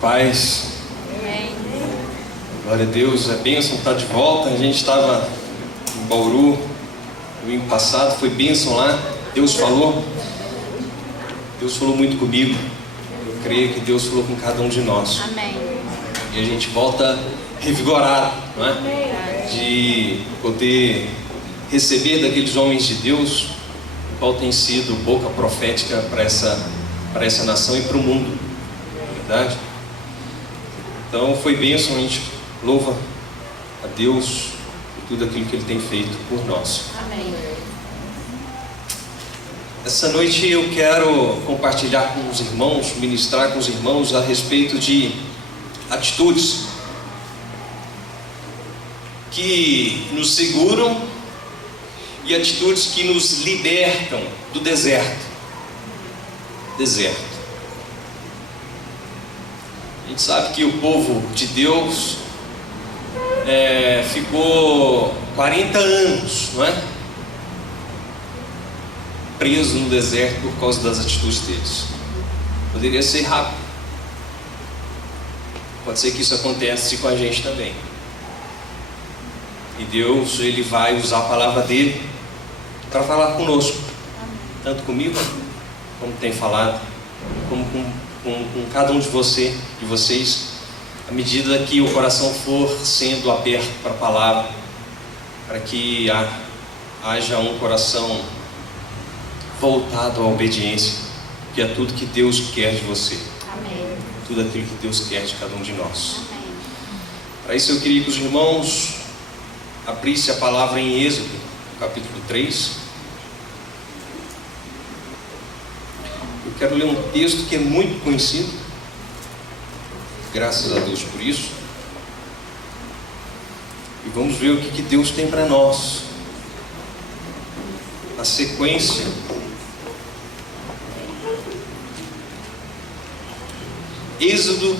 Paz. Glória a Deus, é bênção estar de volta. A gente estava em Bauru domingo passado, foi bênção lá. Deus falou muito comigo. Eu creio que Deus falou com cada um de nós. Amém. E a gente volta revigorado, não é? De poder receber daqueles homens de Deus, qual tem sido boca profética para essa nação e para o mundo, não é verdade? Então foi bênção, a gente louva a Deus por tudo aquilo que Ele tem feito por nós. Amém. Essa noite eu quero compartilhar com os irmãos, ministrar com os irmãos a respeito de atitudes que nos seguram e atitudes que nos libertam do deserto. A gente sabe que o povo de Deus ficou 40 anos, não é? Preso no deserto por causa das atitudes deles. Poderia ser rápido. Pode ser que isso acontece com a gente também. E Deus, Ele vai usar a palavra dele para falar conosco, tanto comigo como tem falado, como com cada um de vocês, à medida que o coração for sendo aberto para a palavra, para que haja um coração voltado à obediência, que é tudo que Deus quer de você. Amém. Tudo aquilo que Deus quer de cada um de nós. Amém. Para isso eu queria que os irmãos abrissem a palavra em Êxodo, capítulo 3. Eu quero ler um texto que é muito conhecido, graças a Deus por isso. E vamos ver o que Deus tem para nós. A sequência. Êxodo,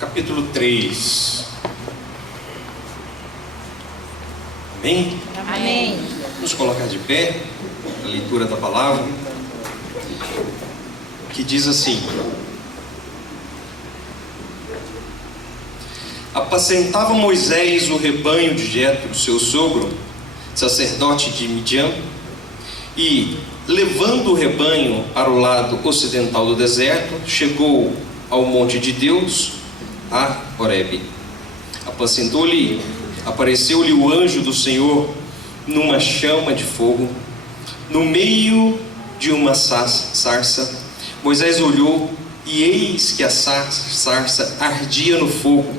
capítulo 3. Amém? Amém. Vamos colocar de pé a leitura da palavra, que diz assim: Apacentava Moisés o rebanho de Jetro, seu sogro, sacerdote de Midian, e, levando o rebanho para o lado ocidental do deserto, chegou ao monte de Deus, a Horebe. Apareceu-lhe o anjo do Senhor numa chama de fogo, no meio de uma sarça. Moisés olhou, e eis que a sarça ardia no fogo,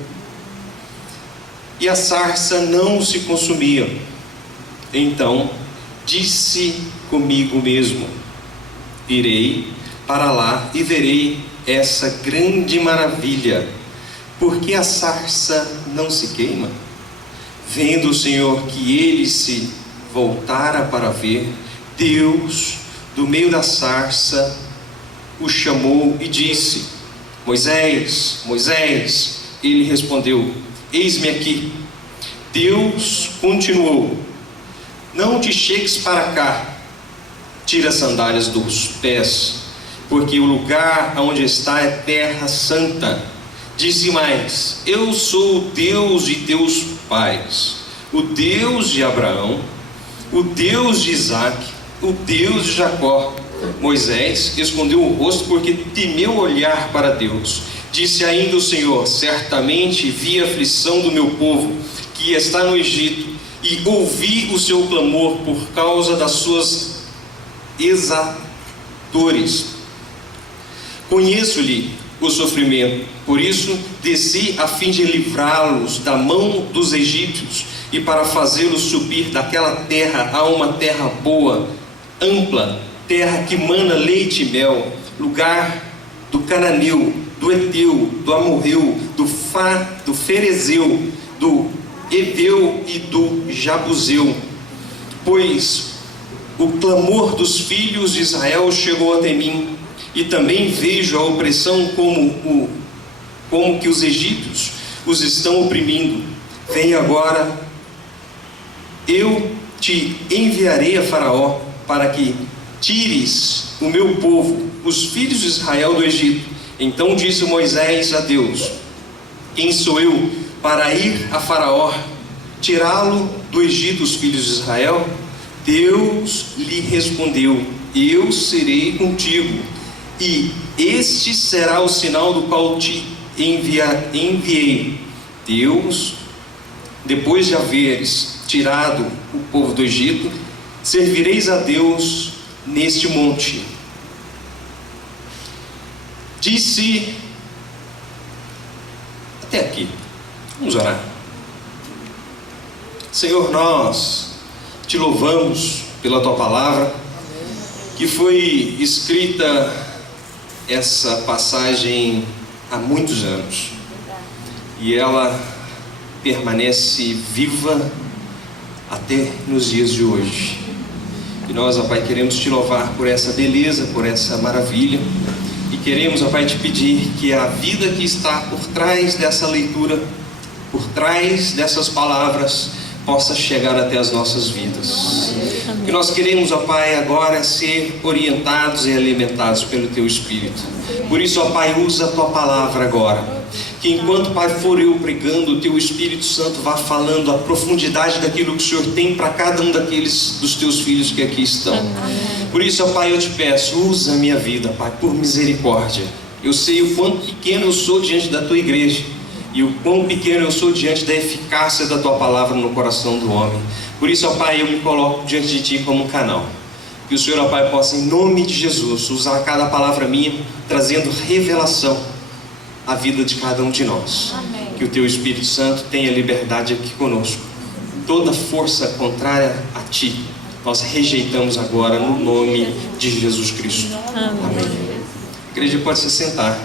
e a sarça não se consumia. Então disse comigo mesmo: irei para lá e verei essa grande maravilha, porque a sarça não se queima. Vendo o Senhor que ele se voltara para ver, Deus, do meio da sarça, o chamou e disse: Moisés, Moisés. Ele respondeu: eis-me aqui. Deus continuou: não te chegues para cá, tira as sandálias dos pés, porque o lugar onde está é terra santa. Disse mais: eu sou o Deus de teus pais, o Deus de Abraão, o Deus de Isaque, o Deus de Jacó. Moisés escondeu o rosto porque temeu olhar para Deus. Disse ainda o Senhor: certamente vi a aflição do meu povo que está no Egito, e ouvi o seu clamor por causa das suas exatores. Conheço-lhe o sofrimento, por isso desci a fim de livrá-los da mão dos egípcios e para fazê-los subir daquela terra a uma terra boa, ampla, terra que mana leite e mel, lugar do cananeu, do Eteu, do Amorreu, do Ferezeu, do Eveu e do Jabuseu. Pois o clamor dos filhos de Israel chegou até mim, e também vejo a opressão como que os egípcios os estão oprimindo. Vem agora, eu te enviarei a Faraó, para que tires o meu povo, os filhos de Israel, do Egito. Então disse Moisés a Deus: quem sou eu para ir a Faraó, tirá-lo do Egito, os filhos de Israel? Deus lhe respondeu: eu serei contigo, e este será o sinal do qual te enviei. Deus, depois de haveres tirado o povo do Egito, servireis a Deus neste monte. Disse até aqui. Vamos orar. Senhor, nós te louvamos pela tua palavra, que foi escrita essa passagem há muitos anos, e ela permanece viva até nos dias de hoje. E nós, ó Pai, queremos te louvar por essa beleza, por essa maravilha, e queremos, ó Pai, te pedir que a vida que está por trás dessa leitura, por trás dessas palavras, possa chegar até as nossas vidas. Amém. Que nós queremos, ó Pai, agora ser orientados e alimentados pelo Teu Espírito. Por isso, ó Pai, usa a Tua palavra agora. Que enquanto, Pai, for eu pregando, o Teu Espírito Santo vá falando a profundidade daquilo que o Senhor tem para cada um dos Teus filhos que aqui estão. Amém. Por isso, ó Pai, eu te peço, usa a minha vida, Pai, por misericórdia. Eu sei o quanto pequeno eu sou diante da Tua igreja, e o quão pequeno eu sou diante da eficácia da Tua palavra no coração do homem. Por isso, ó Pai, eu me coloco diante de Ti como um canal. Que o Senhor, ó Pai, possa, em nome de Jesus, usar cada palavra minha, trazendo revelação à vida de cada um de nós. Amém. Que o Teu Espírito Santo tenha liberdade aqui conosco. Toda força contrária a Ti, nós rejeitamos agora no nome de Jesus Cristo. Amém. A igreja pode se sentar.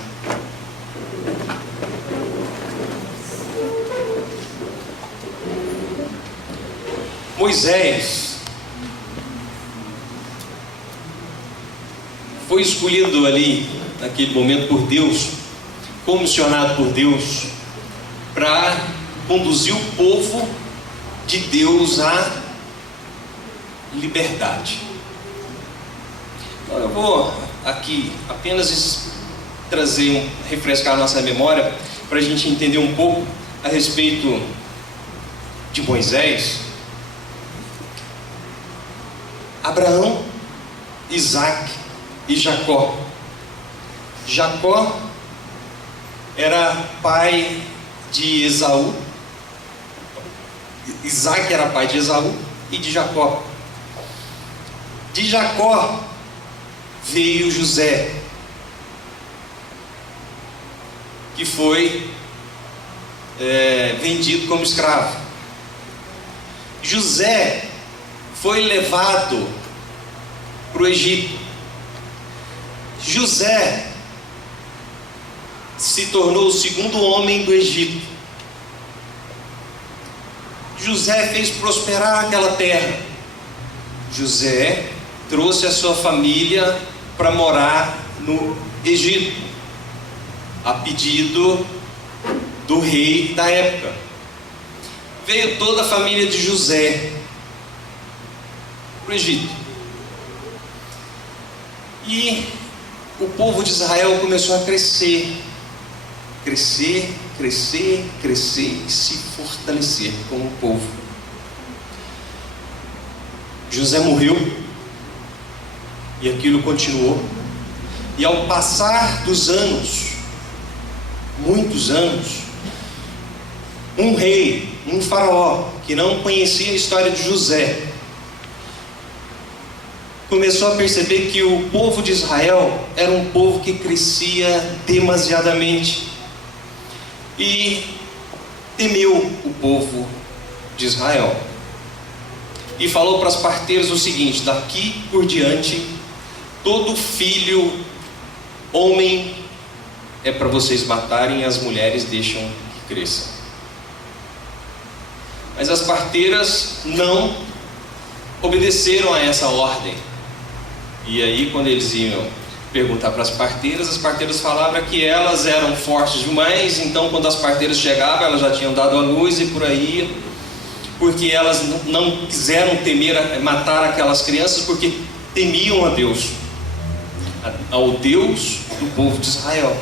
Moisés foi escolhido ali, naquele momento, por Deus, comissionado por Deus, para conduzir o povo de Deus à liberdade. Então eu vou aqui apenas refrescar a nossa memória, para a gente entender um pouco a respeito de Moisés. Abraão, Isaac e Jacó. Jacó era pai de Esaú, Isaac era pai de Esaú e de Jacó. De Jacó veio José, que foi vendido como escravo. José foi levado para o Egito. José se tornou o segundo homem do Egito. José fez prosperar aquela terra. José trouxe a sua família para morar no Egito, a pedido do rei da época. Veio toda a família de José para o Egito. E o povo de Israel começou a crescer e se fortalecer como povo. José morreu e aquilo continuou. E ao passar dos anos, muitos anos, um rei, um faraó, que não conhecia a história de José, começou a perceber que o povo de Israel era um povo que crescia demasiadamente, e temeu o povo de Israel, e falou para as parteiras o seguinte: daqui por diante, todo filho homem é para vocês matarem, e as mulheres deixam que cresçam. Mas as parteiras não obedeceram a essa ordem. E aí, quando eles iam perguntar para as parteiras falavam que elas eram fortes demais. Então, quando as parteiras chegavam, elas já tinham dado a luz e por aí, porque elas não quiseram matar aquelas crianças, porque temiam a Deus, ao Deus do povo de Israel.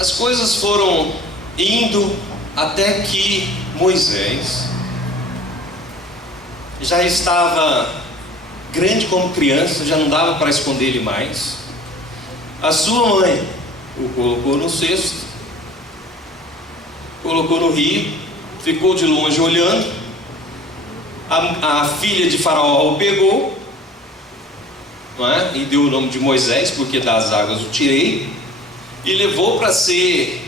as coisas foram indo até que Moisés já estava grande como criança, já não dava para esconder ele mais. A sua mãe o colocou no cesto, colocou no rio, ficou de longe olhando. A filha de Faraó o pegou, não é? E deu o nome de Moisés, porque das águas o tirei, e levou para ser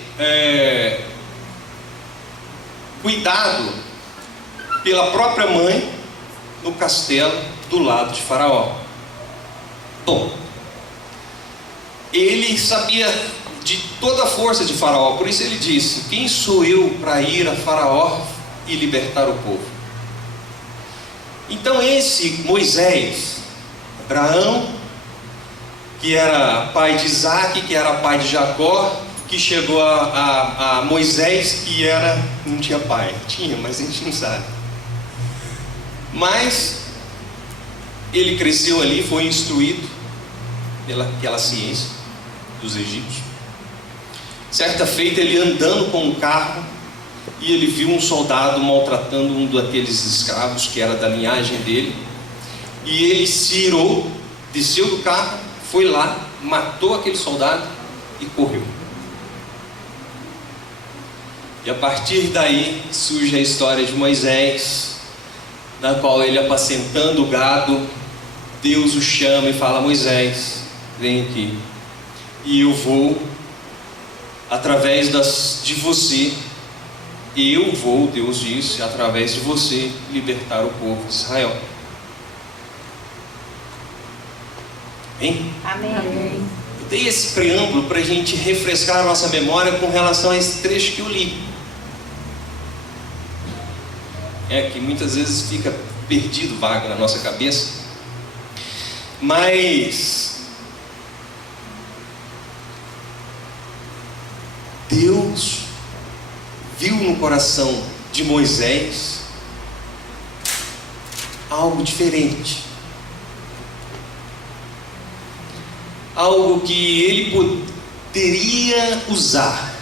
cuidado pela própria mãe no castelo do lado de Faraó. Bom, ele sabia de toda a força de Faraó, por isso ele disse: quem sou eu para ir a Faraó e libertar o povo? Então esse Moisés, Abraão, que era pai de Isaac, que era pai de Jacó, que chegou a Moisés, que não tinha pai. Tinha, mas a gente não sabe. Mas ele cresceu ali, foi instruído pelaquela ciência dos egípcios. Certa feita, ele andando com um carro, e ele viu um soldado maltratando um daqueles escravos que era da linhagem dele, e ele se irou, desceu do carro, foi lá, matou aquele soldado e correu. E a partir daí surge a história de Moisés, na qual ele, apacentando o gado, Deus o chama e fala: Moisés, vem aqui, e eu vou, através de você, eu vou, Deus disse, através de você, libertar o povo de Israel. Amém? Amém. Eu dei esse preâmbulo para a gente refrescar a nossa memória com relação a esse trecho que eu li. Que muitas vezes fica perdido, vago na nossa cabeça. Mas Deus viu no coração de Moisés algo diferente, algo que ele poderia usar.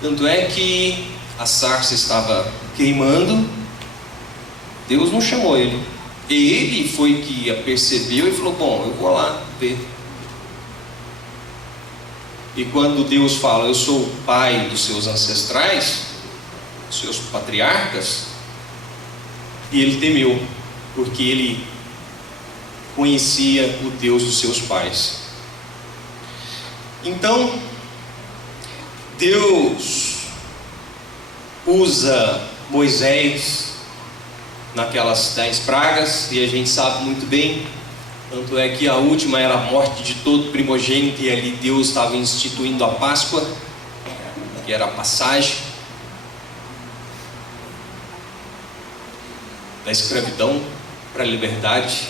Tanto é que a sarça estava queimando, Deus não chamou ele, ele foi que a percebeu e falou: bom, eu vou lá ver. E quando Deus fala: eu sou o pai dos seus ancestrais, dos seus patriarcas, e ele temeu, porque ele conhecia o Deus dos seus pais. Então Deus usa Moisés naquelas 10 pragas, e a gente sabe muito bem, tanto é que a última era a morte de todo primogênito, e ali Deus estava instituindo a Páscoa, que era a passagem da escravidão para a liberdade,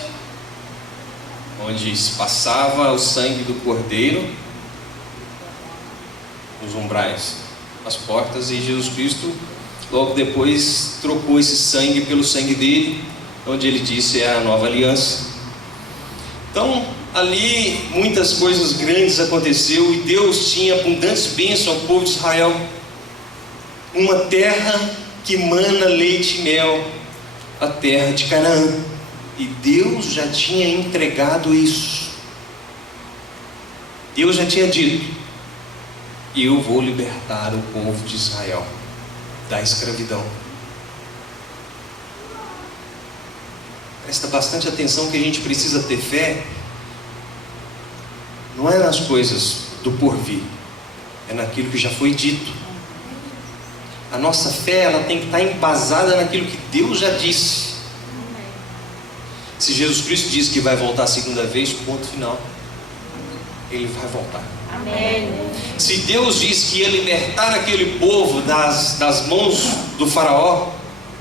onde se passava o sangue do cordeiro nos umbrais, as portas, e Jesus Cristo logo depois trocou esse sangue pelo sangue dele, onde ele disse: é a nova aliança. Então ali muitas coisas grandes aconteceu, e Deus tinha abundantes bênçãos ao povo de Israel, uma terra que mana leite e mel, a terra de Canaã, e Deus já tinha entregado isso. Deus já tinha dito: eu vou libertar o povo de Israel da escravidão. Presta bastante atenção que a gente precisa ter fé, não é nas coisas do porvir, é naquilo que já foi dito. A nossa fé, ela tem que estar embasada naquilo que Deus já disse. Se Jesus Cristo diz que vai voltar a segunda vez, ponto final, Ele vai voltar. Amém. Se Deus diz que ia libertar aquele povo das mãos do faraó,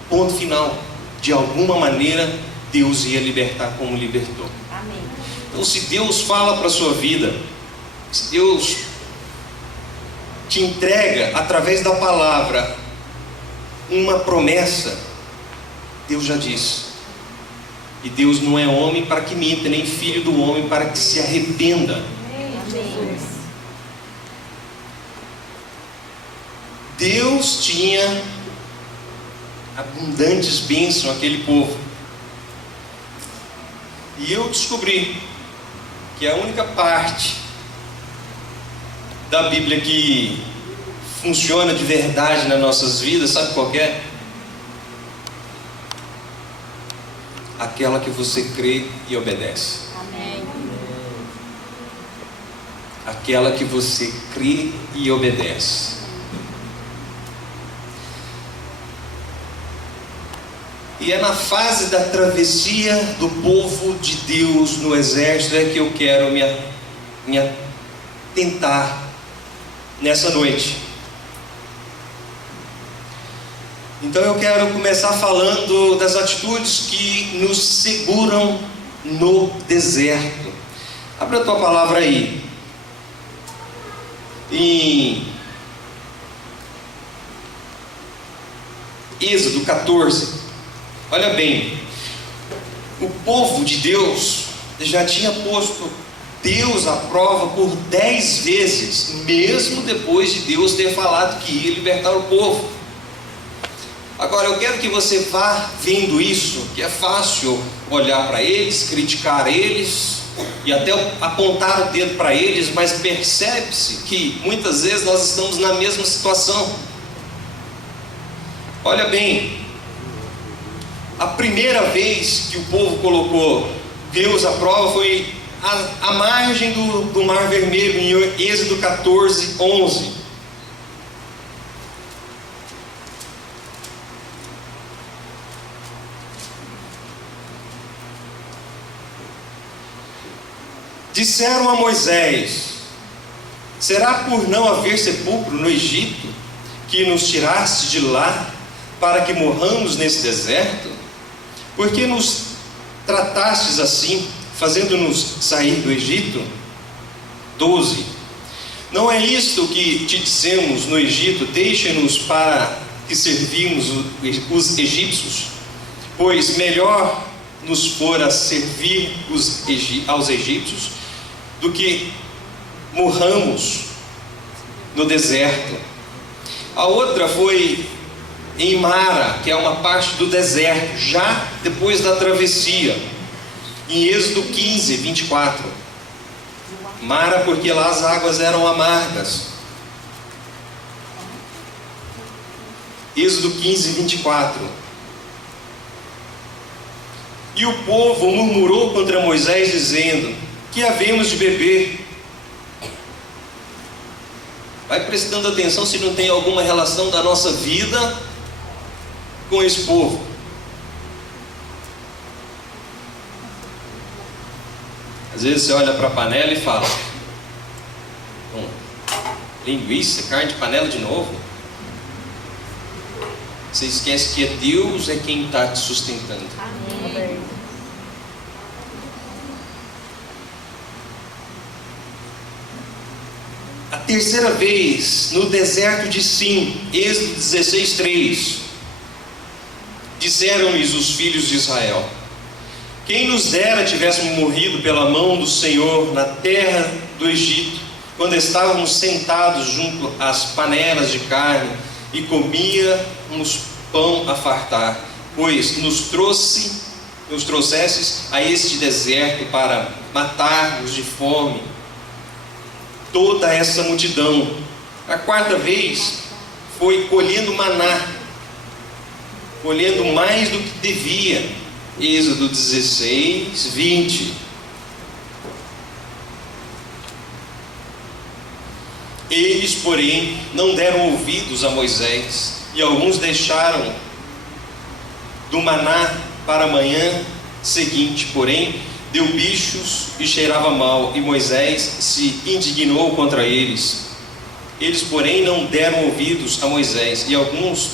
ponto final, de alguma maneira Deus ia libertar como libertou. Amém. Então, se Deus fala para a sua vida, se Deus te entrega através da palavra uma promessa, Deus já disse. E Deus não é homem para que minta, nem filho do homem para que se arrependa. Amém. Deus tinha abundantes bênçãos àquele povo. E eu descobri que a única parte da Bíblia que funciona de verdade nas nossas vidas, sabe qual que é? Aquela que você crê e obedece. Amém. Aquela que você crê e obedece. E é na fase da travessia do povo de Deus no exército é que eu quero me atentar nessa noite. Então eu quero começar falando das atitudes que nos seguram no deserto. Abra a tua palavra aí. Em Êxodo 14. Olha bem, o povo de Deus já tinha posto Deus à prova por 10 vezes, mesmo depois de Deus ter falado que ia libertar o povo. Agora eu quero que você vá vendo isso, que é fácil olhar para eles, criticar eles e até apontar o dedo para eles, mas percebe-se que muitas vezes nós estamos na mesma situação. Olha bem, a primeira vez que o povo colocou Deus à prova foi à margem do Mar Vermelho, em Êxodo 14, 11. Disseram a Moisés: será por não haver sepulcro no Egito que nos tiraste de lá para que morramos nesse deserto? Por que nos tratastes assim, fazendo-nos sair do Egito? 12. Não é isto que te dissemos no Egito: deixe-nos para que servimos os egípcios? Pois melhor nos fora servir aos egípcios do que morramos no deserto. A outra foi em Mara, que é uma parte do deserto, já depois da travessia, em Êxodo 15, 24. Mara, porque lá as águas eram amargas. Êxodo 15, 24. E o povo murmurou contra Moisés, dizendo: que havemos de beber? Vai prestando atenção se não tem alguma relação da nossa vida com esse povo. Às vezes você olha para a panela e fala: linguiça, carne de panela de novo. Você esquece que Deus é quem está te sustentando. Amém. A terceira vez, no deserto de Sim, Êxodo 16, 3. Disseram-lhes os filhos de Israel: quem nos dera tivéssemos morrido pela mão do Senhor na terra do Egito, quando estávamos sentados junto às panelas de carne e comíamos pão a fartar, pois nos trouxesses a este deserto para matar-nos de fome toda essa multidão. A quarta vez foi colhendo maná, colhendo mais do que devia. Êxodo 16, 20. Eles, porém, não deram ouvidos a Moisés, e alguns deixaram do maná para a manhã seguinte, porém deu bichos e cheirava mal, e Moisés se indignou contra eles. Eles, porém, não deram ouvidos a Moisés, e alguns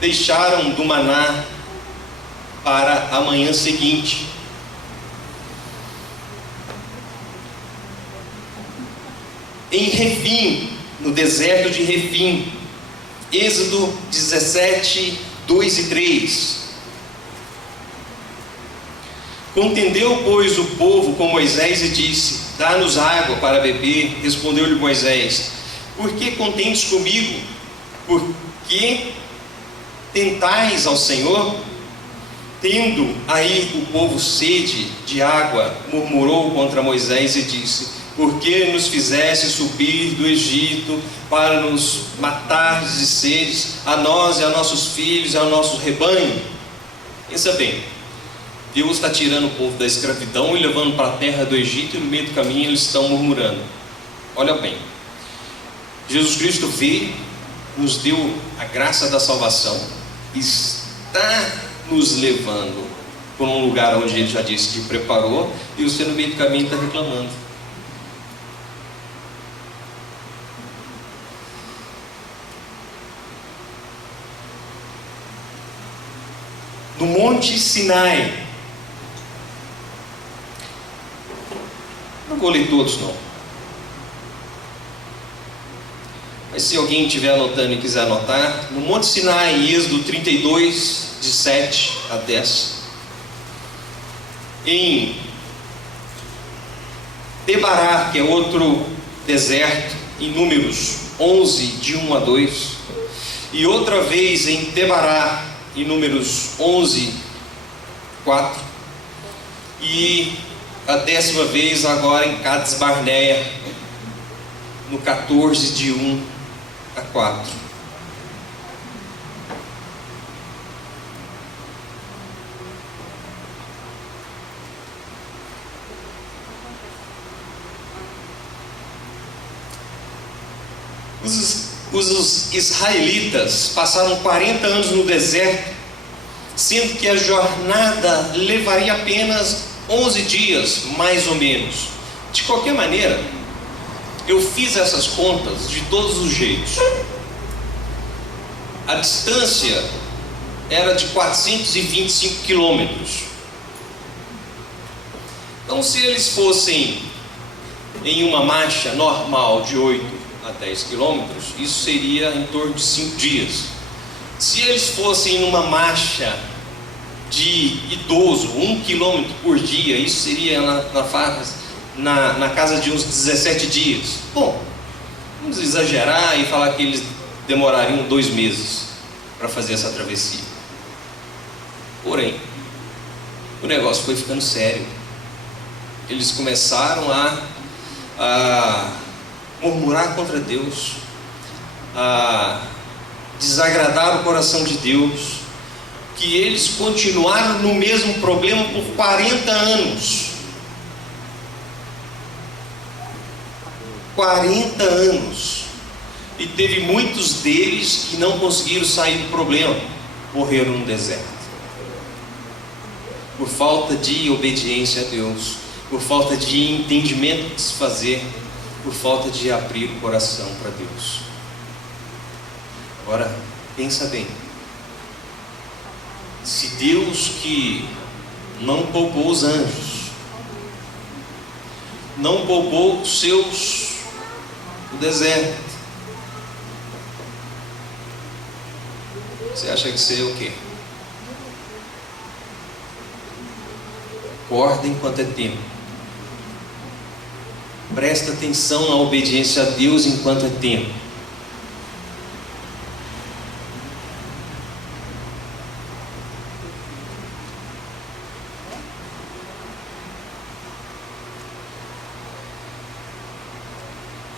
deixaram do maná para a manhã seguinte. Em Refim, no deserto de Refim, Êxodo 17, 2 e 3. Contendeu, pois, o povo com Moisés e disse: dá-nos água para beber. Respondeu-lhe Moisés: Por que contentes comigo? Por que tentais ao Senhor? Tendo aí o povo sede de água, murmurou contra Moisés e disse: por que nos fizeste subir do Egito para nos matar de sede, a nós e a nossos filhos e ao nosso rebanho? Pensa bem, Deus está tirando o povo da escravidão e levando para a terra do Egito, e no meio do caminho eles estão murmurando. Olha bem, Jesus Cristo veio, nos deu a graça da salvação, está nos levando para um lugar onde Ele já disse que preparou, e você no meio do caminho está reclamando. No Monte Sinai, não vou ler todos não, mas se alguém estiver anotando e quiser anotar, no Monte Sinai, Êxodo 32, de 7 a 10, em Debará, que é outro deserto, em Números 11, de 1 a 2, e outra vez em Debará, em Números 11, 4, e a 10ª vez agora em Cades Barneia, no 14, de 1 a 4. Os israelitas passaram 40 anos no deserto, sendo que a jornada levaria apenas 11 dias, mais ou menos. De qualquer maneira, eu fiz essas contas de todos os jeitos. A distância era de 425 quilômetros. Então, se eles fossem em uma marcha normal de 8 a 10 quilômetros, isso seria em torno de 5 dias. Se eles fossem numa marcha de idoso, 1 quilômetro por dia, isso seria na casa de uns 17 dias. Bom, vamos exagerar e falar que eles demorariam 2 meses para fazer essa travessia. Porém, o negócio foi ficando sério. Eles começaram a murmurar contra Deus, a desagradar o coração de Deus, que eles continuaram no mesmo problema por 40 anos. 40 anos. E teve muitos deles que não conseguiram sair do problema, morreram no deserto, por falta de obediência a Deus, por falta de entendimento do que se fazer, por falta de abrir o coração para Deus. Agora, pensa bem. Se Deus, que não poupou os anjos, não poupou os seus no deserto, você acha que você é o quê? Acorda enquanto é tempo. Presta atenção na obediência a Deus enquanto é tempo.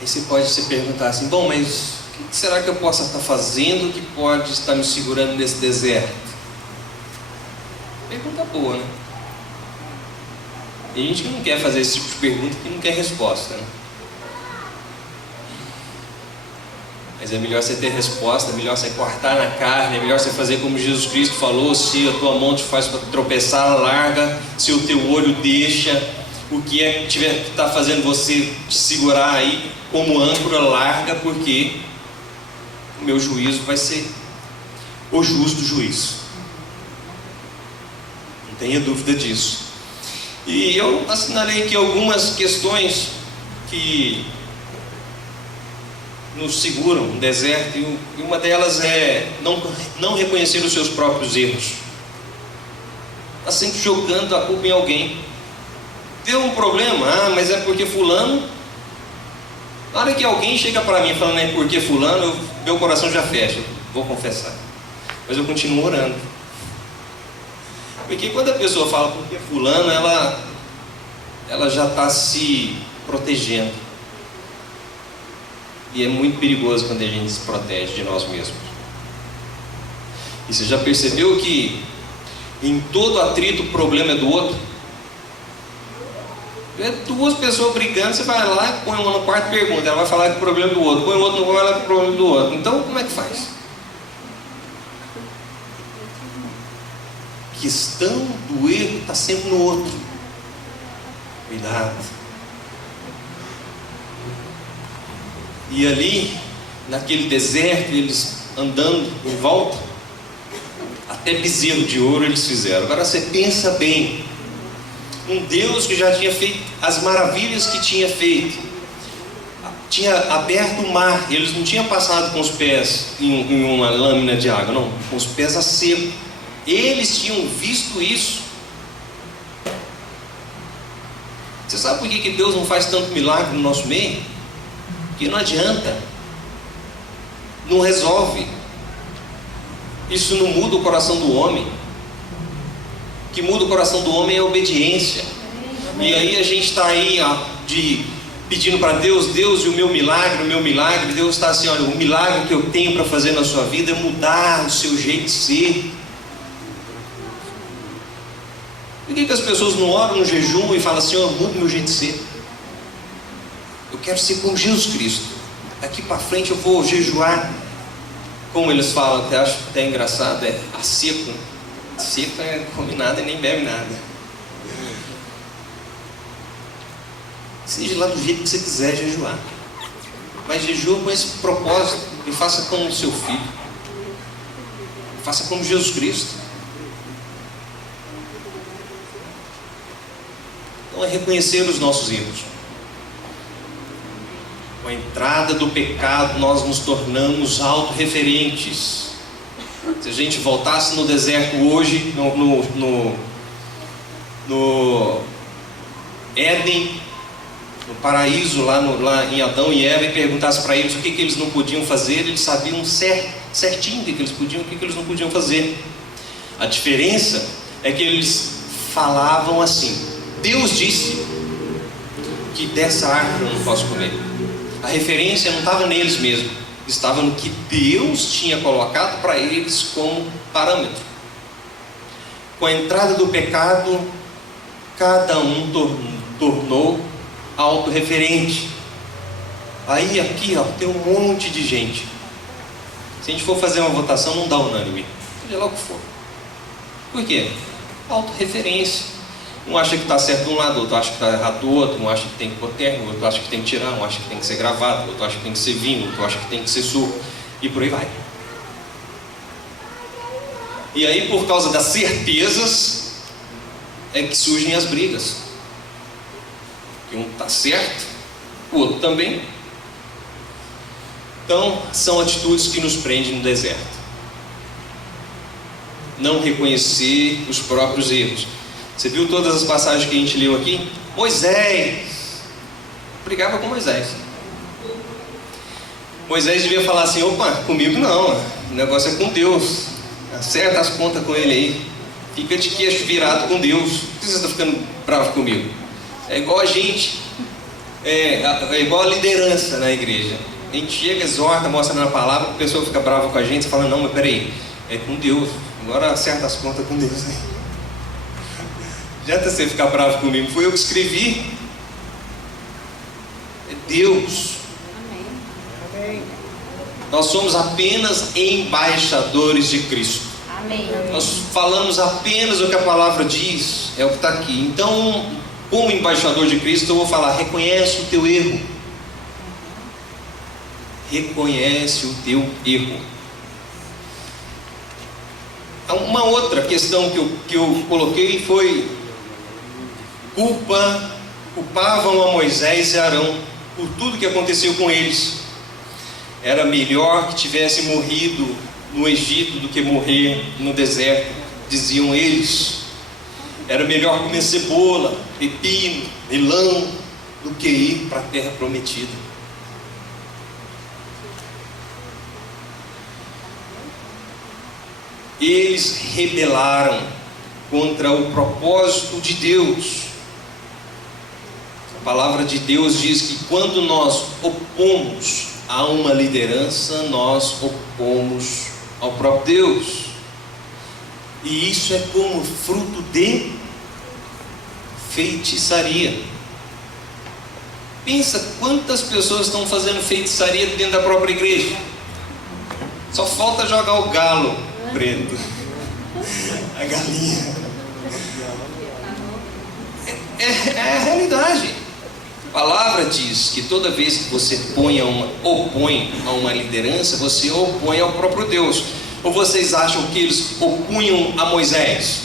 Aí você pode se perguntar assim: bom, mas o que será que eu possa estar fazendo que pode estar me segurando nesse deserto? Pergunta boa, né? Tem gente que não quer fazer esse tipo de pergunta, que não quer resposta, né? Mas é melhor você ter resposta, é melhor você cortar na carne, é melhor você fazer como Jesus Cristo falou: se a tua mão te faz tropeçar, larga. Se o teu olho deixa, o que é que está fazendo você te segurar aí como âncora, larga, porque o meu juízo vai ser o justo juízo. Não tenha dúvida disso. E eu assinalei aqui algumas questões que nos seguram no deserto, e uma delas é não reconhecer os seus próprios erros. Está sempre jogando a culpa em alguém. Deu um problema, mas é porque fulano Na hora que alguém chega para mim falando é porque fulano, meu coração já fecha, eu vou confessar. Mas eu continuo orando. Porque quando a pessoa fala porque fulano, ela já está se protegendo. E é muito perigoso quando a gente se protege de nós mesmos. E você já percebeu que em todo atrito o problema é do outro? É duas pessoas brigando, você vai lá, põe uma no quarto e pergunta, ela vai falar que o problema é do outro, põe o outro no quarto, ela que o problema é do outro. Então como é que faz? A questão do erro está sempre no outro. Cuidado. E ali, naquele deserto, eles andando em volta, até bezerro de ouro eles fizeram. Agora você pensa bem, um Deus que já tinha feito as maravilhas que tinha feito, tinha aberto o mar, eles não tinham passado com os pés em uma lâmina de água, não, com os pés a seco. Eles tinham visto isso. Você sabe por que Deus não faz tanto milagre no nosso meio? Porque não adianta, não resolve. Isso não muda o coração do homem. O que muda o coração do homem é a obediência. E aí a gente está aí pedindo para Deus, Deus, e o meu milagre. Deus está assim, olha, o milagre que eu tenho para fazer na sua vida é mudar o seu jeito de ser. Por que as pessoas não oram no jejum e falam assim, Senhor, muda o meu jeito de ser? Eu quero ser como Jesus Cristo. Daqui para frente eu vou jejuar. Como eles falam, até acho até engraçado, é a seco. Seco é come nada e nem bebe nada. Seja lá do jeito que você quiser jejuar. Mas jejua com esse propósito. E faça como o seu filho. Faça como Jesus Cristo. Então é reconhecer os nossos erros. Com a entrada do pecado, nós nos tornamos autorreferentes. Se a gente voltasse no deserto hoje, no Éden, no paraíso, lá em Adão e Eva, e perguntasse para eles o que eles não podiam fazer, eles sabiam certinho o que eles podiam e o que eles não podiam fazer. A diferença é que eles falavam assim: Deus disse que dessa árvore eu não posso comer. A referência não estava neles mesmos, estava no que Deus tinha colocado para eles como parâmetro. Com a entrada do pecado, cada um tornou autorreferente. Aí aqui tem um monte de gente. Se a gente for fazer uma votação, não dá unânime, seja lá o que for. Por quê? Autorreferência. Um acha que está certo de um lado, outro acha que está errado do outro, um acha que tem que pôr terno, outro acha que tem que tirar, um acha que tem que ser gravado, outro acha que tem que ser vinho, outro acha que tem que ser suco, e por aí vai. E aí, por causa das certezas, é que surgem as brigas. Que um está certo, o outro também. Então, são atitudes que nos prendem no deserto. Não reconhecer os próprios erros. Você viu todas as passagens que a gente leu aqui? Moisés brigava com Moisés. Moisés devia falar assim: opa, comigo não, o negócio é com Deus, acerta as contas com ele aí, fica de queixo virado com Deus. Por que você está ficando bravo comigo? É igual a gente, é igual a liderança na igreja. A gente chega, exorta, mostra na palavra, a pessoa fica brava com a gente, você fala: não, mas peraí, é com Deus, agora acerta as contas com Deus aí. Adianta você ficar bravo comigo, foi eu que escrevi. É Deus. Amém. Nós somos apenas embaixadores de Cristo. Amém. Nós falamos apenas o que a palavra diz, é o que está aqui. Então, como embaixador de Cristo, eu vou falar: reconhece o teu erro. Reconhece o teu erro. Uma questão que eu coloquei foi: culpavam a Moisés e Arão por tudo que aconteceu com eles. Era melhor que tivesse morrido no Egito do que morrer no deserto, diziam eles. Era melhor comer cebola, pepino, melão, do que ir para a terra prometida. eles rebelaram contra o propósito de Deus. A palavra de Deus diz que quando nós opomos a uma liderança, nós opomos ao próprio Deus. E isso é como fruto de feitiçaria. Pensa quantas pessoas estão fazendo feitiçaria dentro da própria igreja. Só falta jogar o galo preto, a galinha. É a realidade. A palavra diz que toda vez que você opõe a uma liderança, você opõe ao próprio Deus. Ou vocês acham que eles opunham a Moisés?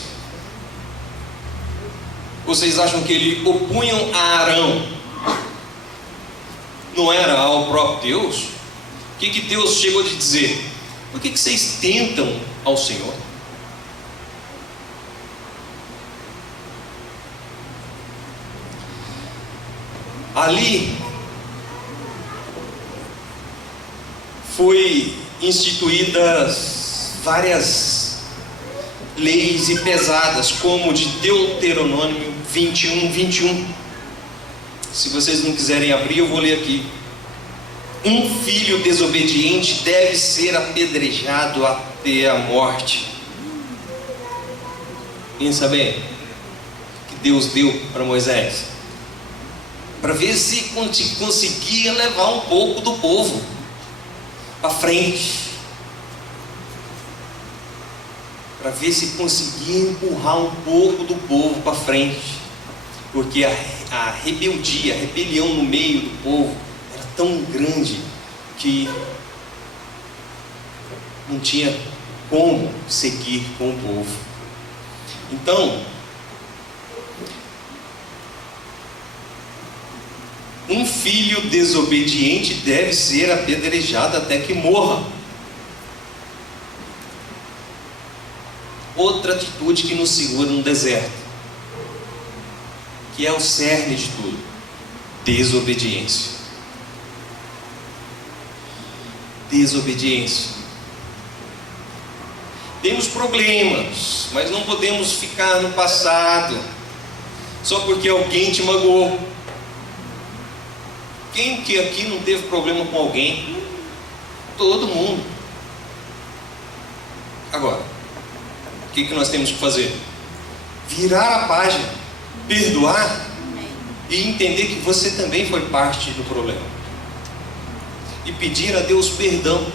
Ou vocês acham que eles opunham a Arão? Não era ao próprio Deus? O que Deus chegou a dizer? Por que vocês tentam ao Senhor? Ali foi instituídas várias leis e pesadas, como de Deuteronômio 21:21. Se vocês não quiserem abrir, eu vou ler aqui. Um filho desobediente deve ser apedrejado até a morte. Pensa bem, que Deus deu para Moisés, para ver se conseguia levar um pouco do povo para frente, para ver se conseguia empurrar um pouco do povo para frente, porque a rebeldia, a rebelião no meio do povo era tão grande que não tinha como seguir com o povo. Então, um filho desobediente deve ser apedrejado até que morra. Outra atitude que nos segura no deserto, que é o cerne de tudo: desobediência. Desobediência. Temos problemas, mas não podemos ficar no passado só porque alguém te magoou. Quem que aqui não teve problema com alguém? Todo mundo. Agora, o que nós temos que fazer? Virar a página, perdoar e entender que você também foi parte do problema. E pedir a Deus perdão.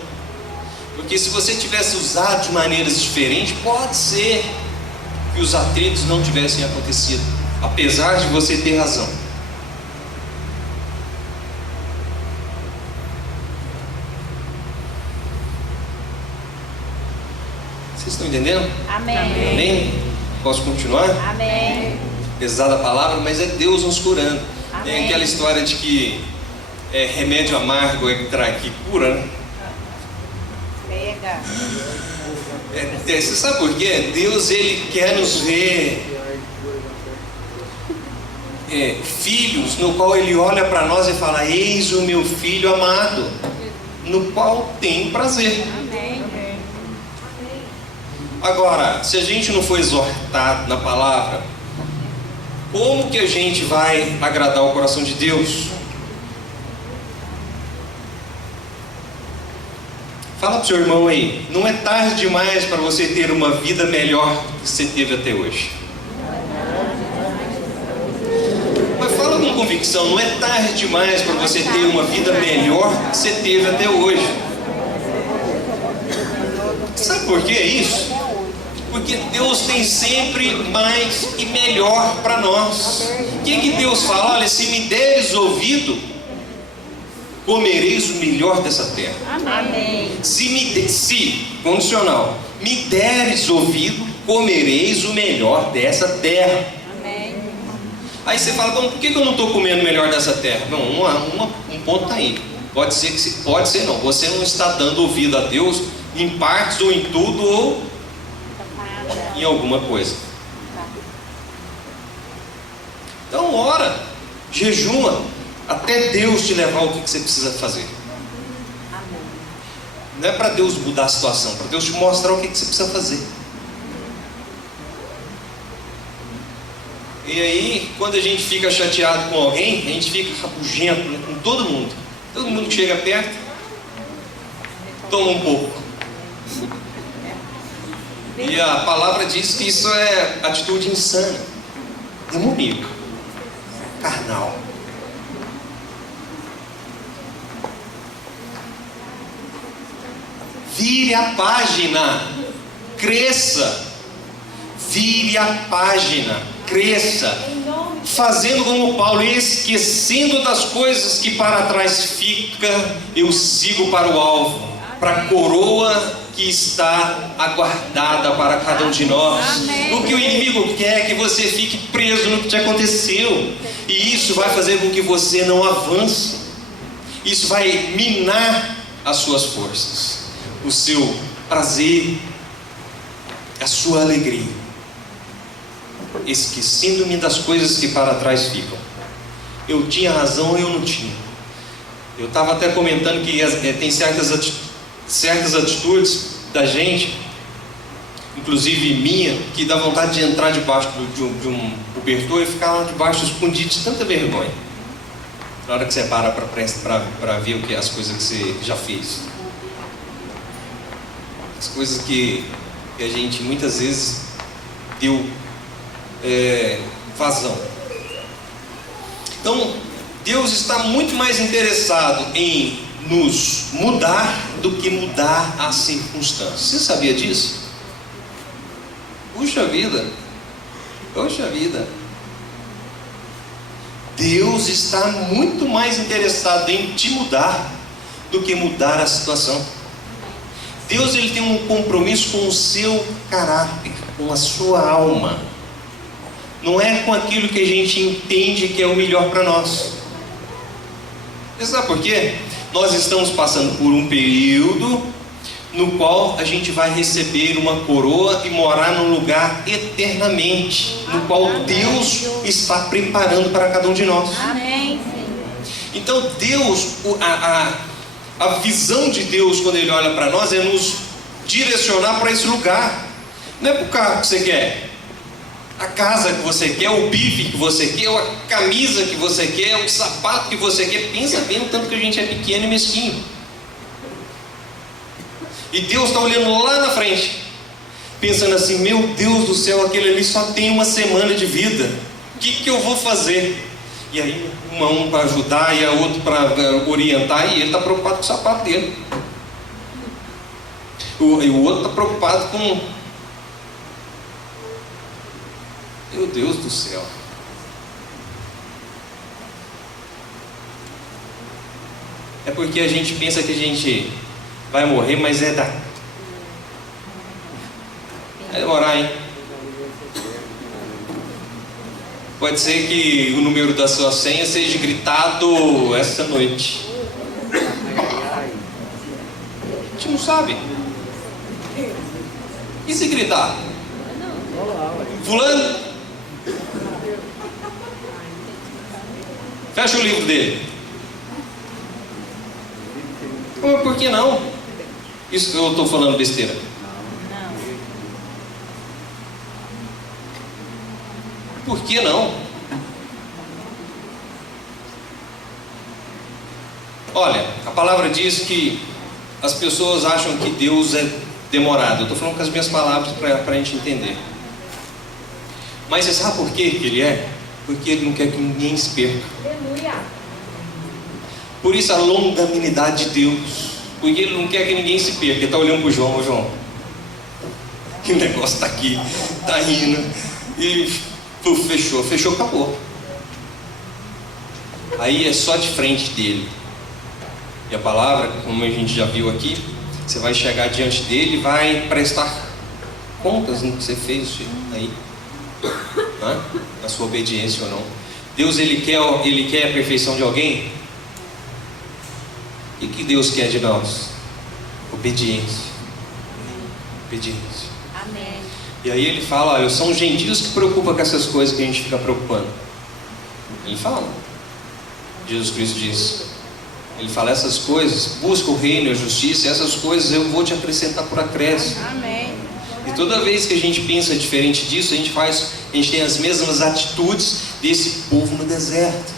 Porque se você tivesse usado de maneiras diferentes, pode ser que os atritos não tivessem acontecido, apesar de você ter razão. Vocês estão entendendo? Amém. Amém? Posso continuar? Amém. Pesada a palavra, mas é Deus nos curando. Amém. Tem aquela história de que remédio amargo que cura, né? Pega. Você sabe por quê? Deus, Ele quer nos ver filhos, no qual Ele olha para nós e fala: eis o meu filho amado, no qual tenho prazer. Amém. Agora, se a gente não for exortado na palavra, como que a gente vai agradar o coração de Deus? Fala para o seu irmão aí, não é tarde demais para você ter uma vida melhor do que você teve até hoje. Mas fala com convicção, não é tarde demais para você ter uma vida melhor do que você teve até hoje. Sabe por que é isso? Porque Deus tem sempre mais e melhor para nós. O que Deus fala? Olha, se me deres ouvido, comereis o melhor dessa terra. Amém. Se, condicional, me deres ouvido, comereis o melhor dessa terra. Amém. Aí você fala: bom, por que eu não estou comendo o melhor dessa terra? Não, um ponto está aí. Pode ser não. Você não está dando ouvido a Deus em partes ou em tudo ou em alguma coisa. Então ora, jejuma, até Deus te levar o que você precisa fazer. Não é para Deus mudar a situação, para Deus te mostrar o que você precisa fazer. E aí, quando a gente fica chateado com alguém, a gente fica rabugento, né, com todo mundo. Todo mundo que chega perto, toma um pouco. E a palavra diz que isso é atitude insana, demoníaca, carnal. Vire a página, cresça. Vire a página, cresça. Fazendo como Paulo, esquecendo das coisas que para trás fica, eu sigo para o alvo, para a coroa que está aguardada para cada um de nós. Amém. O que o inimigo quer é que você fique preso no que te aconteceu, e isso vai fazer com que você não avance. Isso vai minar as suas forças, o seu prazer, a sua alegria. Esquecendo-me das coisas que para trás ficam. Eu tinha razão ou eu não tinha? Eu estava até comentando que tem certas atitudes da gente, inclusive minha, que dá vontade de entrar debaixo de um cobertor e ficar lá debaixo escondido de tanta vergonha. Na hora que você para ver o que as coisas que você já fez, as coisas que a gente muitas vezes deu vazão. Então, Deus está muito mais interessado em nos mudar do que mudar as circunstâncias. Você sabia disso? Puxa vida! Deus está muito mais interessado em te mudar do que mudar a situação. Deus, ele tem um compromisso com o seu caráter, com a sua alma. Não é com aquilo que a gente entende que é o melhor para nós. Você sabe por quê? Nós estamos passando por um período no qual a gente vai receber uma coroa e morar num lugar eternamente, no qual Deus está preparando para cada um de nós. Amém. Então Deus, a visão de Deus quando Ele olha para nós é nos direcionar para esse lugar. Não é para o carro que você quer, a casa que você quer, o bife que você quer, a camisa que você quer, o sapato que você quer. Pensa bem o tanto que a gente é pequeno e mesquinho. E Deus está olhando lá na frente, pensando assim: meu Deus do céu, aquele ali só tem uma semana de vida, o que eu vou fazer? E aí um para ajudar e a outro para orientar, e ele está preocupado com o sapato dele. E o outro está preocupado com... Meu Deus do céu. É porque a gente pensa que a gente vai morrer, mas vai demorar, hein? Pode ser que o número da sua senha seja gritado essa noite. A gente não sabe. E se gritar? Fulano? Fecha o livro dele. Por que não? Isso eu estou falando besteira. Por que não? Olha, a palavra diz que as pessoas acham que Deus é demorado. Eu estou falando com as minhas palavras para a gente entender. Mas você sabe por que Ele é? Porque Ele não quer que ninguém se perca. Aleluia. Por isso a longanimidade de Deus. Porque Ele não quer que ninguém se perca. Ele está olhando para o João: ô João, que o negócio está aqui, está rindo. E fechou, acabou. Aí é só de frente dele. E a palavra, como a gente já viu aqui, você vai chegar diante dele e vai prestar contas no que você fez aí, na sua obediência ou não. Deus, ele quer a perfeição de alguém. O que Deus quer de nós? Obediência. Amém. E aí ele fala: olha, são os gentios que preocupam com essas coisas que a gente fica preocupando. Ele fala. Jesus Cristo diz: Ele fala: essas coisas, busca o reino e a justiça, essas coisas eu vou te acrescentar por acréscimo. Amém. E toda vez que a gente pensa diferente disso, a gente tem as mesmas atitudes desse povo no deserto.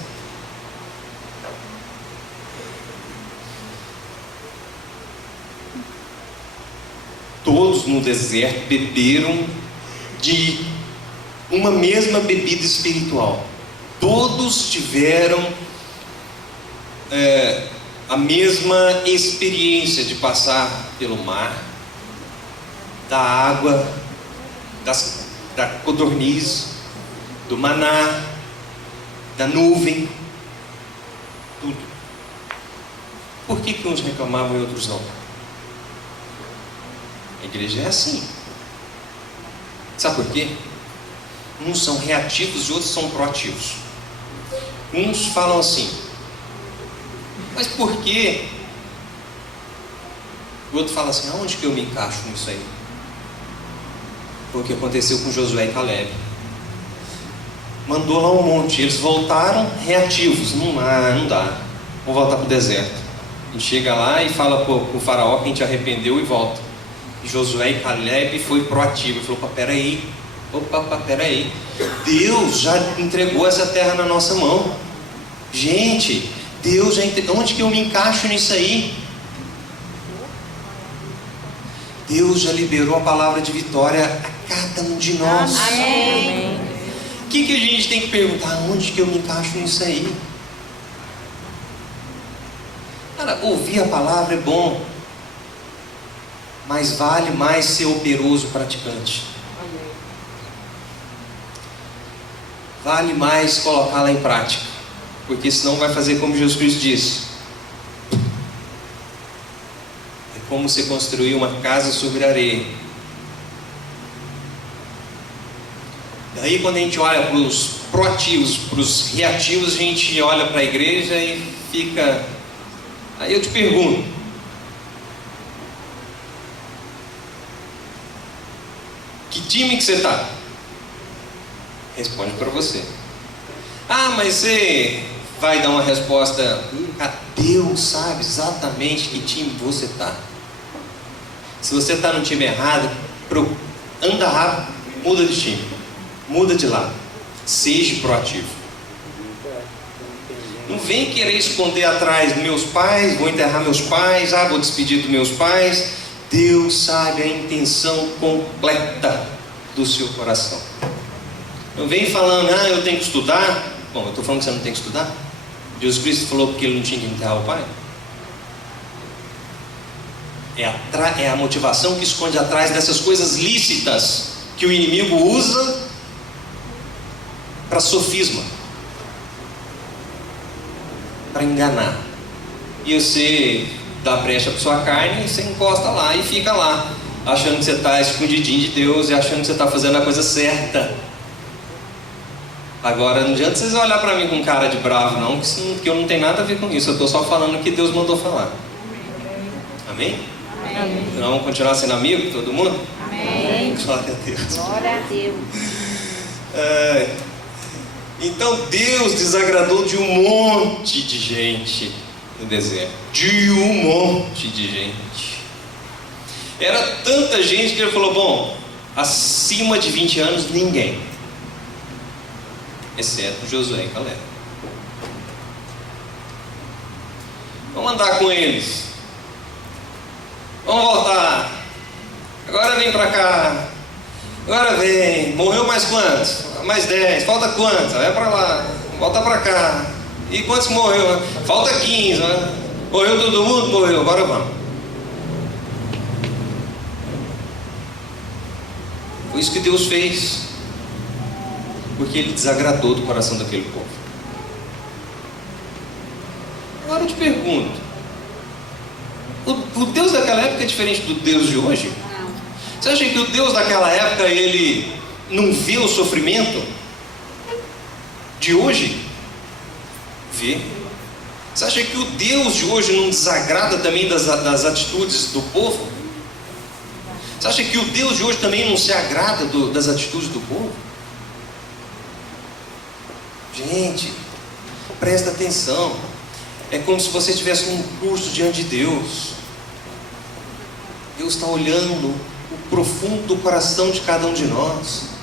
Todos no deserto beberam de uma mesma bebida espiritual. Todos tiveram a mesma experiência de passar pelo mar, da água, da codorniz, do maná, da nuvem, tudo. Por que uns reclamavam e outros não? A igreja é assim. Sabe por quê? Uns são reativos e outros são proativos. Uns falam assim: mas por quê? O outro fala assim: aonde que eu me encaixo nisso aí? Foi o que aconteceu com Josué e Caleb. Mandou lá um monte, eles voltaram reativos. Não dá, vamos voltar para o deserto. A gente chega lá e fala para o faraó que a gente arrependeu e volta. E Josué e Caleb foi proativo, falou: peraí, Deus já entregou essa terra na nossa mão. Gente, Deus já entregou. Onde que eu me encaixo nisso aí? Deus já liberou a palavra de vitória a cada um de nós. Amém. O que a gente tem que perguntar? Onde que eu me encaixo nisso aí? Cara, ouvir a palavra é bom, mas vale mais ser operoso praticante. Vale mais colocá-la em prática, porque senão vai fazer como Jesus Cristo disse: é como você construir uma casa sobre areia. Daí quando a gente olha para os proativos, para os reativos, a gente olha para a igreja e fica... Aí eu te pergunto: que time que você está? Responde para você. Ah, mas você vai dar uma resposta: Deus sabe exatamente que time você está. Se você está no time errado, anda rápido, muda de time, muda de lado, seja proativo. Não vem querer esconder atrás dos meus pais, vou enterrar meus pais, vou despedir dos meus pais. Deus sabe a intenção completa do seu coração. Não vem falando: eu tenho que estudar. Bom, eu estou falando que você não tem que estudar. Jesus Cristo falou porque ele não tinha que enterrar o pai. É a motivação que esconde atrás dessas coisas lícitas que o inimigo usa para sofisma, para enganar. E você dá brecha para sua carne e você encosta lá e fica lá, achando que você está escondidinho de Deus e achando que você está fazendo a coisa certa. Agora, não adianta vocês olhar para mim com cara de bravo, não, que eu não tenho nada a ver com isso. Eu estou só falando o que Deus mandou falar. Amém? Amém. Então, vamos continuar sendo amigo, todo mundo? Amém. Glória a Deus. Glória a Deus. Então, Deus desagradou de um monte de gente no deserto. De um monte de gente. Era tanta gente que ele falou: bom, acima de 20 anos, ninguém. Exceto Josué e Caleb. Vamos andar com eles. Vamos voltar. Agora vem para cá. Agora vem. Morreu mais quantos? Mais 10. Falta quantos? Vai para lá. Volta para cá. E quantos morreu? Falta 15. Né? Morreu todo mundo? Morreu. Agora vamos. Foi isso que Deus fez, porque Ele desagradou do coração daquele povo. Agora eu te pergunto: o Deus daquela época é diferente do Deus de hoje? Não. Você acha que o Deus daquela época Ele não vê o sofrimento de hoje? Vê. Você acha que o Deus de hoje não desagrada também das atitudes do povo? Você acha que o Deus de hoje também não se agrada das atitudes do povo? Gente, presta atenção. É como se você estivesse num curso diante de Deus. Deus está olhando o profundo do coração de cada um de nós.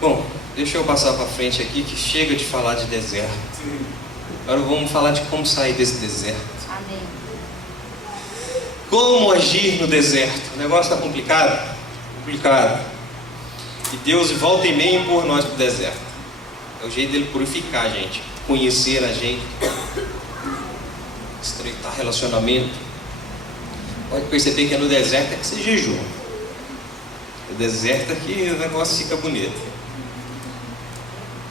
Bom, deixa eu passar para frente aqui, que chega de falar de deserto. Agora vamos falar de como sair desse deserto. Amém. Como agir no deserto? O negócio está complicado? Complicado. E Deus volta e meia empurra nós para o deserto. É o jeito dele purificar a gente, conhecer a gente, estreitar relacionamento. Pode perceber que é no deserto é que você jejua. No deserto é que o negócio fica bonito.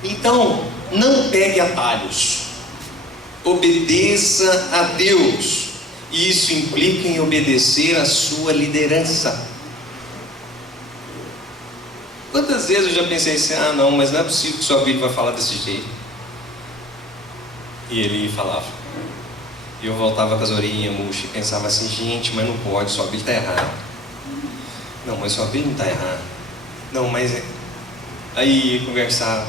Então, não pegue atalhos. Obedeça a Deus. Isso implica em obedecer a sua liderança. Quantas vezes eu já pensei assim, não, mas não é possível que sua Bíblia vai falar desse jeito. E ele falava. E eu voltava com as orelhinhas murchas e pensava assim, gente, mas não pode, sua Bíblia está errada. Não, mas sua Bíblia não está errada. Não, mas... Aí conversava,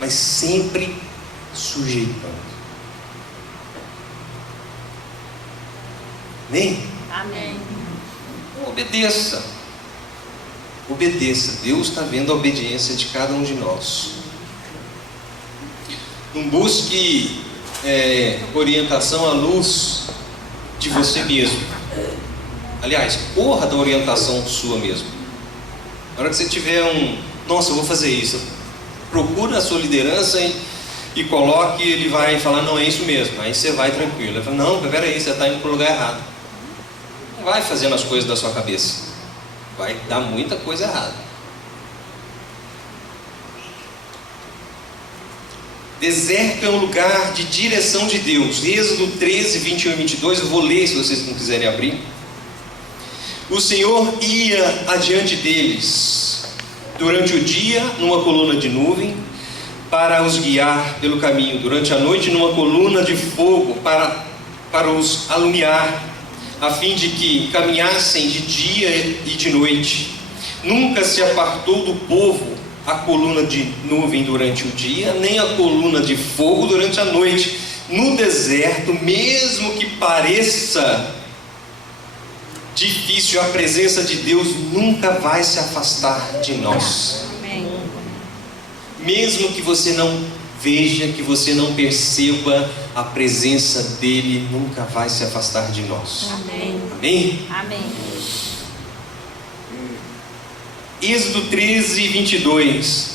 mas sempre sujeitando. Amém? Amém. Obedeça. Obedeça. Deus está vendo a obediência de cada um de nós. Não busque orientação à luz de você mesmo. Aliás, corra da orientação sua mesmo. Na hora que você tiver nossa, eu vou fazer isso, procura a sua liderança e coloque, ele vai falar, não, é isso mesmo. Aí você vai tranquilo. Ele fala, não, peraí, você está indo para o lugar errado. Não vai fazendo as coisas da sua cabeça. Vai dar muita coisa errada. Deserto é um lugar de direção de Deus. Êxodo 13, 21 e 22, eu vou ler se vocês não quiserem abrir. O Senhor ia adiante deles durante o dia numa coluna de nuvem para os guiar pelo caminho, durante a noite numa coluna de fogo para os alumiar, a fim de que caminhassem de dia e de noite. Nunca se apartou do povo a coluna de nuvem durante o dia, nem a coluna de fogo durante a noite. No deserto, mesmo que pareça difícil, a presença de Deus nunca vai se afastar de nós. Amém. Mesmo que você não veja, que você não perceba, a presença dele nunca vai se afastar de nós. Amém. Amém? Amém. Êxodo 13, 22.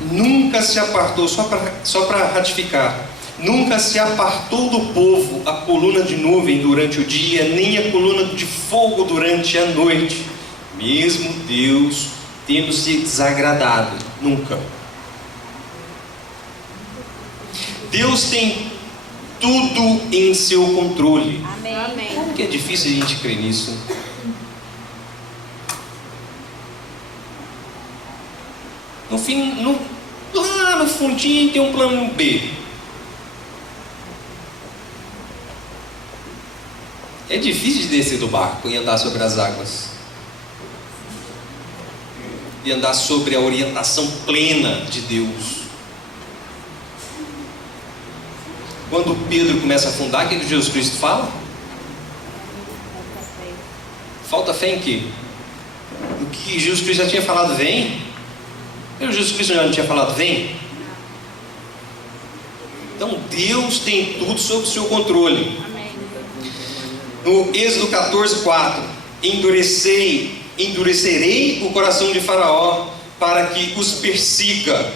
Nunca se apartou, só para ratificar, nunca se apartou do povo a coluna de nuvem durante o dia, nem a coluna de fogo durante a noite, mesmo Deus tendo se desagradado. Nunca. Deus tem tudo em seu controle. Amém. Como que é difícil a gente crer nisso? No fim, lá no fundinho tem um plano B. É difícil de descer do barco e andar sobre as águas. E andar sobre a orientação plena de Deus. Quando Pedro começa a afundar, o que Jesus Cristo fala? Falta fé em quê? O que Jesus Cristo já tinha falado, vem. Jesus Cristo já não tinha falado, vem. Então Deus tem tudo sob o seu controle. Amém. No Êxodo 14, 4: endurecerei o coração de Faraó para que os persiga,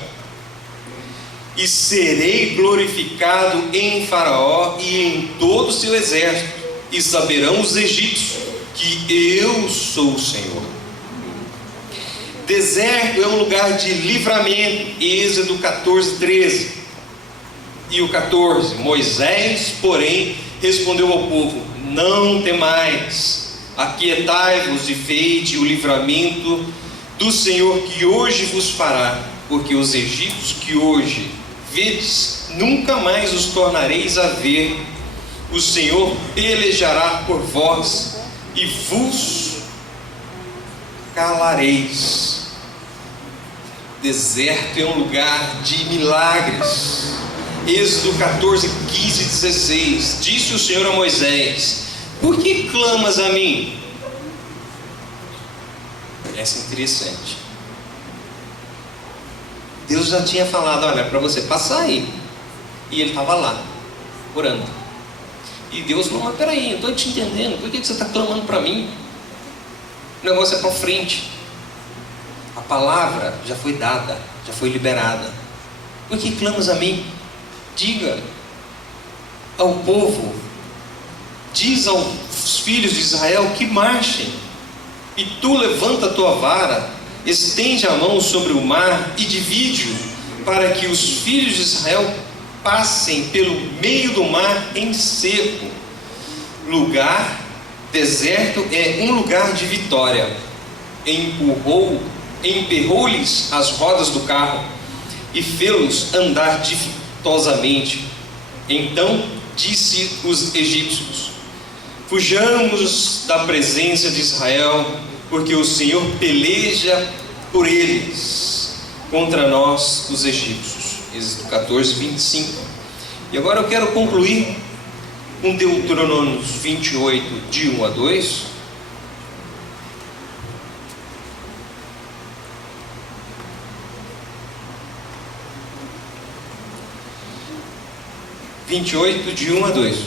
e serei glorificado em Faraó e em todo o seu exército, e saberão os egípcios que eu sou o Senhor. Deserto é um lugar de livramento. Êxodo 14, 13. E o 14: Moisés, porém, respondeu ao povo: não temais, aquietai-vos e vede o livramento do Senhor que hoje vos fará, porque os egípcios que hoje vedes, nunca mais os tornareis a ver. O Senhor pelejará por vós e vos calareis. deserto é um lugar de milagres. Êxodo 14, 15 e 16. Disse o Senhor a Moisés: por que clamas a mim? Essa é interessante. Deus já tinha falado: olha, para você passar aí. E ele estava lá, orando. E Deus falou: mas peraí, eu estou te entendendo. Por que você está clamando para mim? O negócio é para frente. A palavra já foi dada, já foi liberada. Por que clamas a mim? Diga ao povo, diz aos filhos de Israel que marchem. E tu levanta a tua vara, estende a mão sobre o mar e divide-o, para que os filhos de Israel passem pelo meio do mar em seco. Deserto é um lugar de vitória. Emperrou-lhes as rodas do carro e fê-los andar dificultosamente. Então disse os egípcios: fujamos da presença de Israel, porque o Senhor peleja por eles contra nós, os egípcios. Êxodo 14, 25. E agora eu quero concluir com Deuteronômio 28, de 1 a 2. De 1 a 2.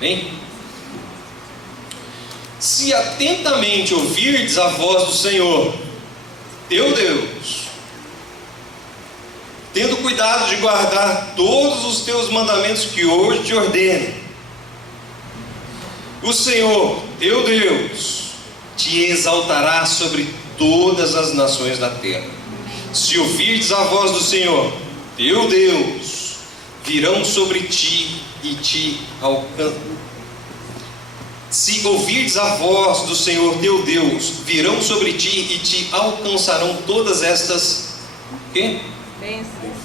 Bem? Se atentamente ouvirdes a voz do Senhor, teu Deus, tendo cuidado de guardar todos os teus mandamentos que hoje te ordeno, o Senhor, teu Deus, te exaltará sobre todas as nações da terra. Se ouvirdes a voz do Senhor, teu Deus, virão sobre ti e te alcançarão. Se ouvirdes a voz do Senhor teu Deus, virão sobre ti e te alcançarão todas estas... quê? Bênçãos.